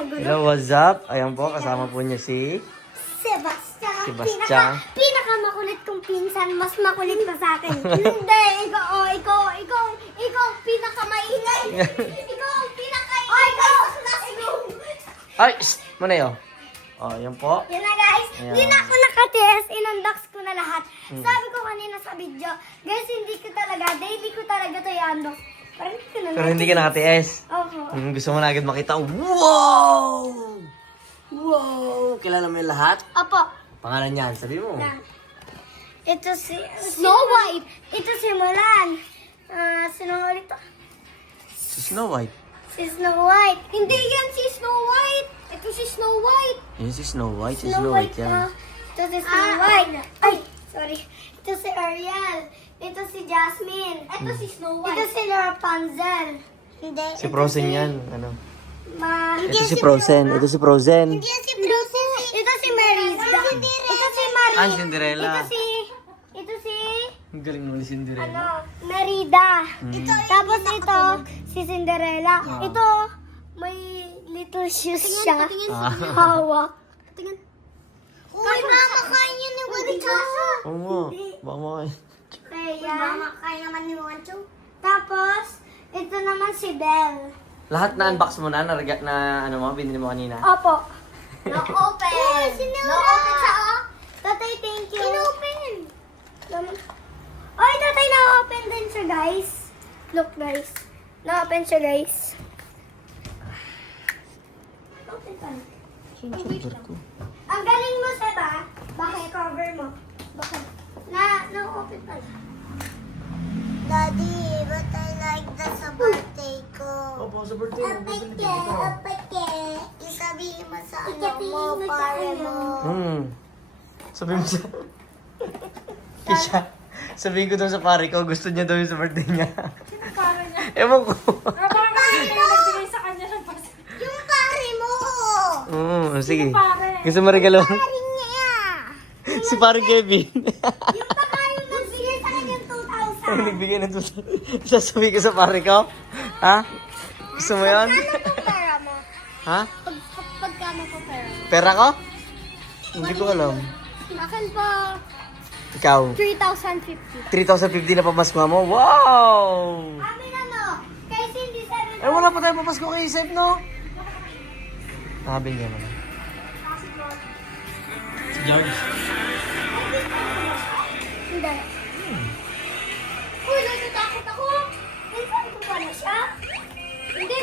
magulo. Hello, what's up? Ayan po, kasama po niya si Sebastian. Sebastian. Pinakamakulit kong pinsan. Mas makulit pa sa akin. Hindi. Ikaw ang pinakamaingay. Ikaw ang pinakaingay. Ikaw ang classroom. Ay, shh! Muna yun. Oh, yan po. Yan na guys. Ayan. Hindi na ako nakatiis. Inundox ko na lahat. Sabi ko kanina sa video, guys, hindi ko talaga, daily ko talaga ito i-unbox. Pero hindi ko na Pero hindi ka nakatiis. Opo. Gusto mo na agad makita. Wow! Wow! Kilala mo yung lahat? Opo. Pangalan niyan, sabi mo. Na. Ito si Snow White. Ito si Mulan. Sino ulit to? Si Snow White. Si Snow White. Hindi yan si Snow White. Ito si Snow White. Yan si Snow White. Si Snow White yan. Ito si Snow White. Ay, sorry. Ito si Ariel. Ito si Jasmine. Ito si Snow White. Ito si Rapunzel. Hindi. Si Frozen yan. Ano? Hindi Ito si Frozen. Ito si Frozen. Hindi si Frozen. Ito si Merida. Ito si Marie. Ah, Cinderella. Ito si Ang galing mo ni Cinderella. Merida. Tapos ito, si Cinderella. Ito, may little shoes siya. Hawak. Tingnan. Uy, mamakain yun ni Wancho. Oo nga. Baka makain. Kaya, mamakain naman ni Wancho. Tapos, ito naman si Belle. Lahat na unbox mo na, ano mo, binili mo kanina. Opo. Na-open. Na-open siya, oh. Tatay, thank you. In-open. Oy, tatay, na-open din siya, guys. Look, guys. Na-open siya, guys. Open pa. Ang galing mo, Seba. Bakit cover mo? Bakit? Na-open pa. Daddy, but I like that sa birthday ko. Opo, sa birthday mo, bibili din ito. Isabihin mo sa ano mo, pare mo. Sabi mo siya. Kisha, sabihin ko daw sa pare ko, gusto niya daw yung sa birthday niya. Sino pare niya? Ewan ko. Parang may nagbigay sa kanya ng pasin. Yung pare mo! Sige. pare? Gusto mo regalo? Pare niya! Si pare Kevin. Yung pare mo nagbigay sa kanya ng 2,000. Ang nagbigay ng tulong. Sasabihin ko sa pare ko. Ha? Gusto mo yun? Ano po pera mo? Ha? Pagkano po pera mo? Pera ko? Hindi ko alam. Akin po, Ikaw. 3,050. 3,050 na pamasma mo? Wow! Amin ano? Kasi hindi sa rin. Eh, wala pa tayo papasko kay Isep, no? Nakabigyan mo na. Si George. Hindi. Uy, natatakot ako. Naisan ko pala siya. Hindi,